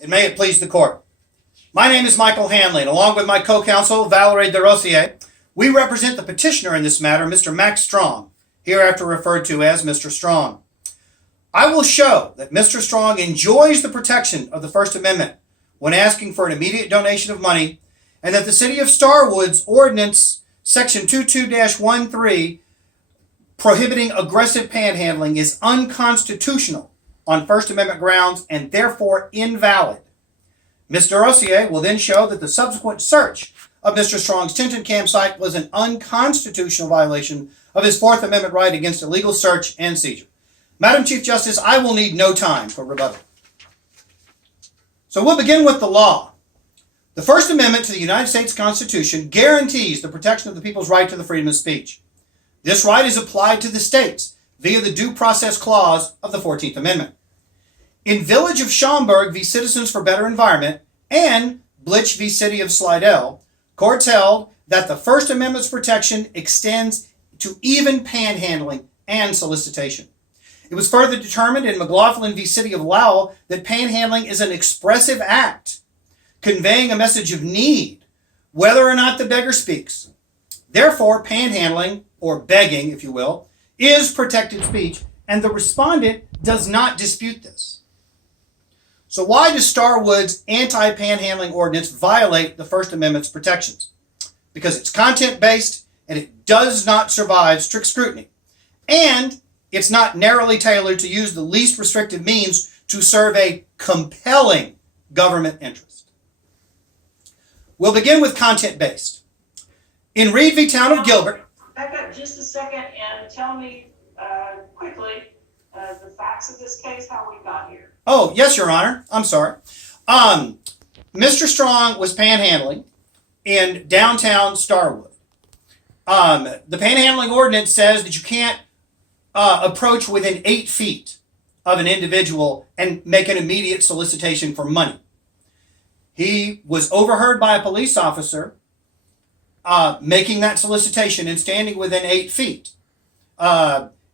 and may it please the court. My name is Michael Hanley, and along with my co-counsel, Valerie DeRosier, we represent the petitioner in this matter, Mr. Max Strong, hereafter referred to as Mr. Strong. I will show that Mr. Strong enjoys the protection of the First Amendment when asking for an immediate donation of money, and that the City of Starwood's Ordinance Section 22-13 prohibiting aggressive panhandling is unconstitutional on First Amendment grounds and therefore invalid. Ms. DeRosier will then show that the subsequent search of Mr. Strong's Tinton campsite was an unconstitutional violation of his Fourth Amendment right against illegal search and seizure. Madam Chief Justice, I will need no time for rebuttal. So we'll begin with the law. The First Amendment to the United States Constitution guarantees the protection of the people's right to the freedom of speech. This right is applied to the states via the Due Process Clause of the 14th Amendment. In Village of Schaumburg v. Citizens for Better Environment and Blitch v. City of Slidell, courts held that the First Amendment's protection extends to even panhandling and solicitation. It was further determined in McLaughlin v. City of Lowell that panhandling is an expressive act, conveying a message of need, whether or not the beggar speaks. Therefore, panhandling, or begging, if you will, is protected speech, and the respondent does not dispute this. So why does Starwood's anti-panhandling ordinance violate the First Amendment's protections? Because it's content-based and it does not survive strict scrutiny. And it's not narrowly tailored to use the least restrictive means to serve a compelling government interest. We'll begin with content-based. In Reed v. Town of Gilbert... Back up just a second and tell me quickly the facts of this case, how we got here. Oh, yes, Your Honor. I'm sorry. Mr. Strong was panhandling in downtown Starwood. The panhandling ordinance says that you can't approach within 8 feet of an individual and make an immediate solicitation for money. He was overheard by a police officer making that solicitation and standing within 8 feet.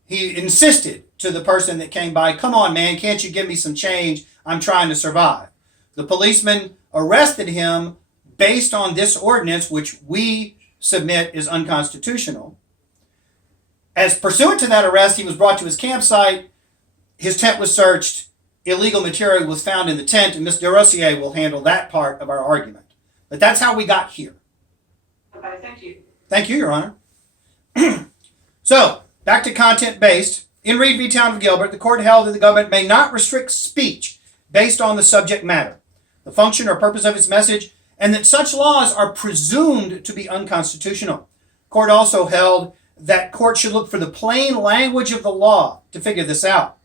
He insisted to the person that came by, "Come on, man, can't you give me some change? I'm trying to survive." The policeman arrested him based on this ordinance, which we submit is unconstitutional. As pursuant to that arrest, he was brought to his campsite. His tent was searched. Illegal material was found in the tent, and Ms. DeRosier will handle that part of our argument. But that's how we got here. Okay, thank you. Thank you, Your Honor. So, back to content-based. In Reed v. Town of Gilbert, the court held that the government may not restrict speech based on the subject matter, the function or purpose of its message, and that such laws are presumed to be unconstitutional. Court also held that court should look for the plain language of the law to figure this out.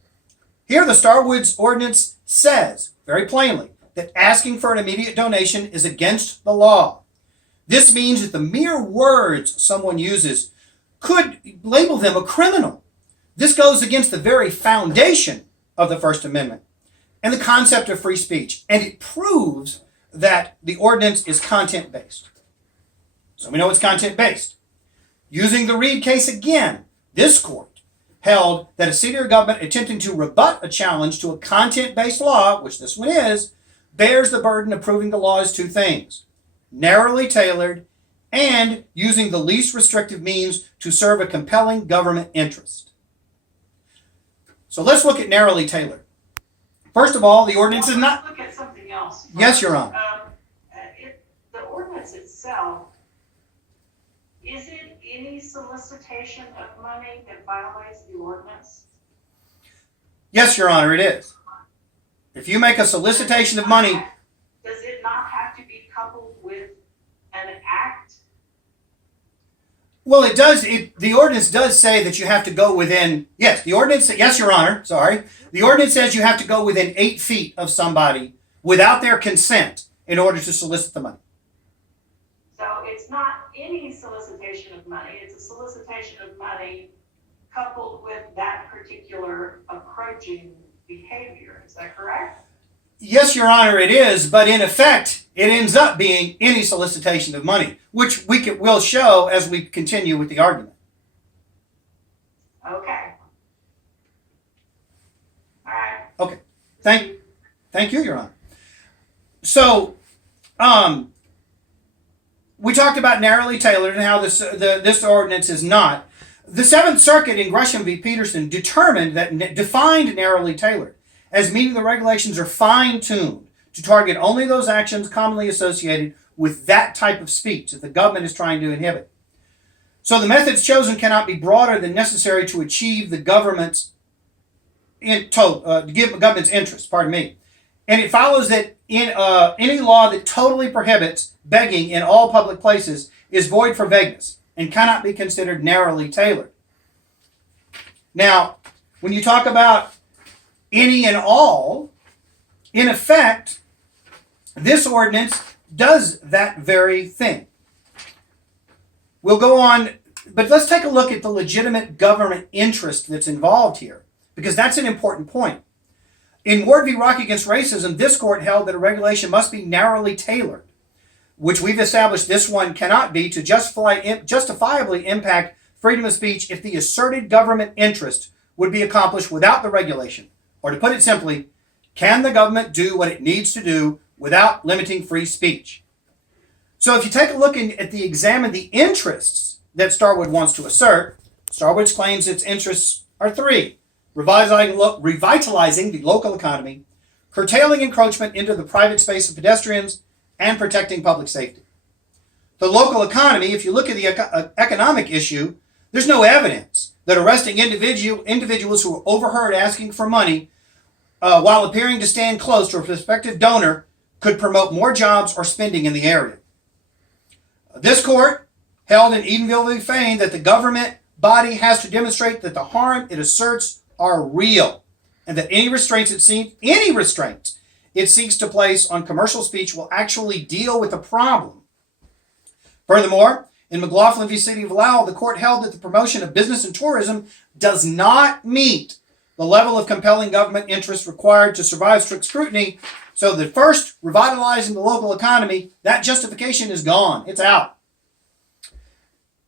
Here, the Starwood's ordinance says, very plainly, that asking for an immediate donation is against the law. This means that the mere words someone uses could label them a criminal. This goes against the very foundation of the First Amendment and the concept of free speech, and it proves that the ordinance is content-based. So we know it's content-based. Using the Reed case again, this court held that a city or government attempting to rebut a challenge to a content-based law, which this one is, bears the burden of proving the law is 2 things: narrowly tailored and using the least restrictive means to serve a compelling government interest. So let's look at narrowly tailored. First of all, the ordinance is not... Let's look at something else. Yes, Your Honor. The ordinance itself, is it any solicitation of money that violates the ordinance? Yes, Your Honor, it is. If you make a solicitation of money... Does it not have to be coupled with an act? Well, it does. The ordinance does say that you have to go within... Yes, the ordinance... Yes, Your Honor, sorry. The ordinance says you have to go within 8 feet of somebody without their consent in order to solicit the money. So it's not any solicitation of money. It's a solicitation of money coupled with that particular approaching behavior. Is that correct? Yes, Your Honor, it is, but in effect, it ends up being any solicitation of money, which we'll show as we continue with the argument. Okay. All right. Okay. Thank you, Your Honor. So, we talked about narrowly tailored and how this ordinance is not. The Seventh Circuit in Gresham v. Peterson defined narrowly tailored as meaning the regulations are fine-tuned to target only those actions commonly associated with that type of speech that the government is trying to inhibit. So the methods chosen cannot be broader than necessary to achieve the government's interest. And it follows that in any law that totally prohibits begging in all public places is void for vagueness and cannot be considered narrowly tailored. Now, when you talk about any and all, in effect, this ordinance does that very thing. We'll go on, but let's take a look at the legitimate government interest that's involved here, because that's an important point. In Ward v. Rock against racism, this court held that a regulation must be narrowly tailored, which we've established this one cannot be, to justifiably impact freedom of speech if the asserted government interest would be accomplished without the regulation. Or to put it simply, can the government do what it needs to do without limiting free speech? So if you take a look examine the interests that Starwood wants to assert, Starwood claims its interests are three: revitalizing the local economy, curtailing encroachment into the private space of pedestrians, and protecting public safety. The local economy, if you look at the economic issue, there's no evidence that arresting individuals who are overheard asking for money while appearing to stand close to a prospective donor could promote more jobs or spending in the area. This court held in Edenville v. Fain that the government body has to demonstrate that the harm it asserts are real, and that any restraints it seeks to place on commercial speech will actually deal with the problem. Furthermore, in McLaughlin v. City of Lowell, the court held that the promotion of business and tourism does not meet the level of compelling government interest required to survive strict scrutiny. So the first, revitalizing the local economy, that justification is gone. It's out.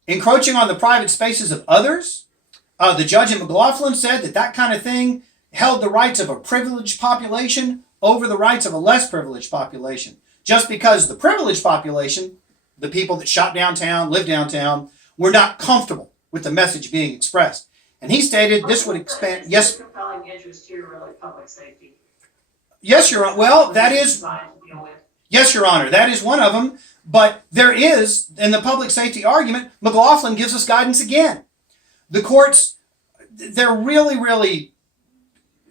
Encroaching on the private spaces of others, the judge in McLaughlin said that kind of thing held the rights of a privileged population over the rights of a less privileged population. Just because the privileged population, the people that shop downtown, live downtown, were not comfortable with the message being expressed. And he stated this would expand. Yes. Compelling interest here, really, public safety. Yes, Your Honor. Well, that is. Yes, Your Honor. That is one of them. But there is, in the public safety argument, McLaughlin gives us guidance again. The courts, they're really, really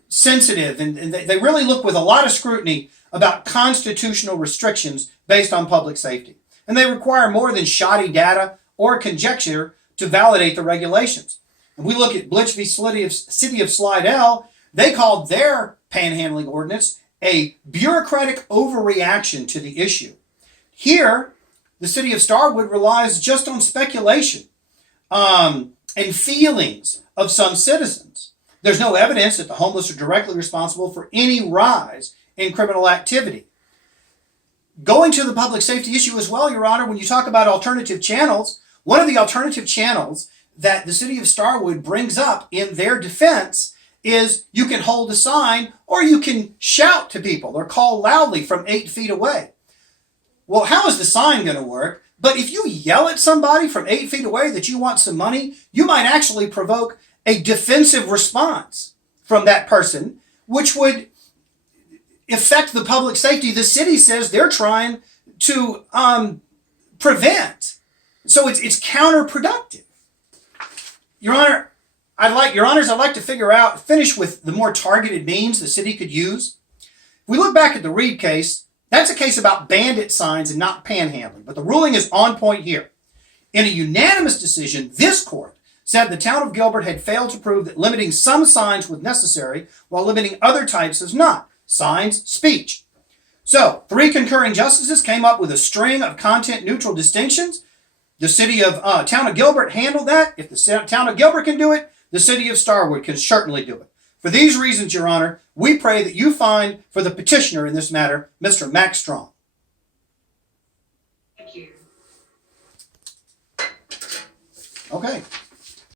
sensitive, and they really look with a lot of scrutiny about constitutional restrictions based on public safety. And they require more than shoddy data or conjecture to validate the regulations. If we look at Blitch v. City of Slidell, they called their panhandling ordinance a bureaucratic overreaction to the issue. Here, the city of Starwood relies just on speculation and feelings of some citizens. There's no evidence that the homeless are directly responsible for any rise in criminal activity. Going to the public safety issue as well, Your Honor, when you talk about alternative channels, one of the alternative channels that the city of Starwood brings up in their defense is you can hold a sign or you can shout to people or call loudly from 8 feet away. Well, how is the sign going to work? But if you yell at somebody from 8 feet away that you want some money, you might actually provoke a defensive response from that person, which would affect the public safety the city says they're trying to prevent. So it's counterproductive. Your Honor, I'd like to finish with the more targeted means the city could use. If we look back at the Reed case, that's a case about bandit signs and not panhandling, but the ruling is on point here. In a unanimous decision, this court said the town of Gilbert had failed to prove that limiting some signs was necessary while limiting other types is not. Signs, speech. So, 3 concurring justices came up with a string of content-neutral distinctions. The town of Gilbert handled that. If the town of Gilbert can do it, the city of Starwood can certainly do it. For these reasons, Your Honor, we pray that you find for the petitioner in this matter, Mr. Max Strong. Thank you. Okay.